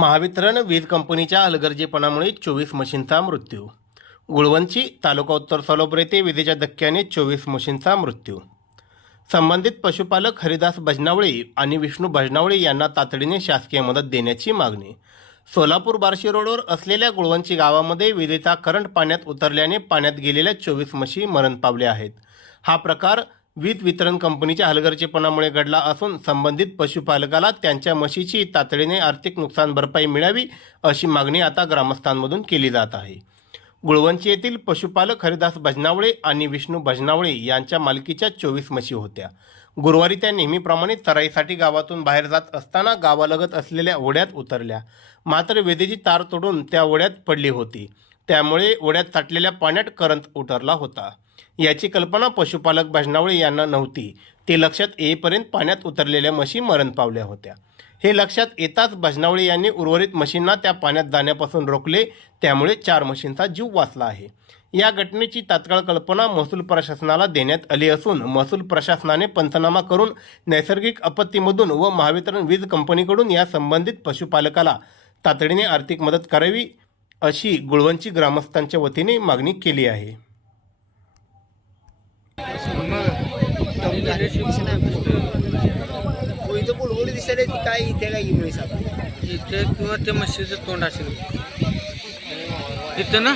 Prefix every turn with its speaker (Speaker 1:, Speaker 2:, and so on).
Speaker 1: महावितरण वीज कंपनीच्या हलगर्जीपणामुळे चोवीस मशीनचा मृत्यू. गुळवंची तालुका उत्तर सोलापूर येथे विजेच्या धक्क्याने चोवीस मशीनचा मृत्यू. संबंधित पशुपालक हरिदास भजनावळे आणि विष्णू भजनावळे यांना तातडीने शासकीय मदत देण्याची मागणी. सोलापूर बार्शी रोडवर असलेल्या गुळवंची गावामध्ये विजेचा करंट पाण्यात उतरल्याने पाण्यात गेलेल्या चोवीस म्हशी मरण पावल्या आहेत. हा प्रकार वीज वितरण कंपनीच्या हलगर्जीपणामुळे घडला असून संबंधित पशुपालकाला त्यांच्या म्हशीची तातडीने आर्थिक नुकसान भरपाई मिळावी अशी मागणी आता ग्रामस्थांमधून केली जात आहे. गुळवंची येथील पशुपालक हरिदास भजनावळे आणि विष्णू भजनावळे यांच्या मालकीच्या चोवीस म्हशी होत्या. गुरुवारी त्या नेहमीप्रमाणे चराईसाठी गावातून बाहेर जात असताना गावालगत असलेल्या ओढ्यात उतरल्या. मात्र वेदेची तार तोडून त्या ओढ्यात पडली होती. त्यामुळे ओढ्यात साठलेल्या पाण्यात करंट उतरला होता. याची कल्पना पशुपालक भजनावळे यांना नव्हती. ते लक्षात येईपर्यंत पाण्यात उतरलेल्या म्हशी मरण पावल्या होत्या. हे लक्षात येताच भजनावळे यांनी उर्वरित म्हशींना त्या पाण्यात जाण्यापासून रोखले. त्यामुळे चार म्हशींचा जीव वाचला आहे. या घटनेची तात्काळ कल्पना महसूल प्रशासनाला देण्यात आली असून महसूल प्रशासनाने पंचनामा करून नैसर्गिक आपत्तीमधून व महावितरण वीज कंपनीकडून या संबंधित पशुपालकाला तातडीने आर्थिक मदत करावी अशी गुळवंची ग्रामस्थांच्या वतीने मागणी केली आहे.
Speaker 2: काय इथे काय
Speaker 3: इथे तोंड ना?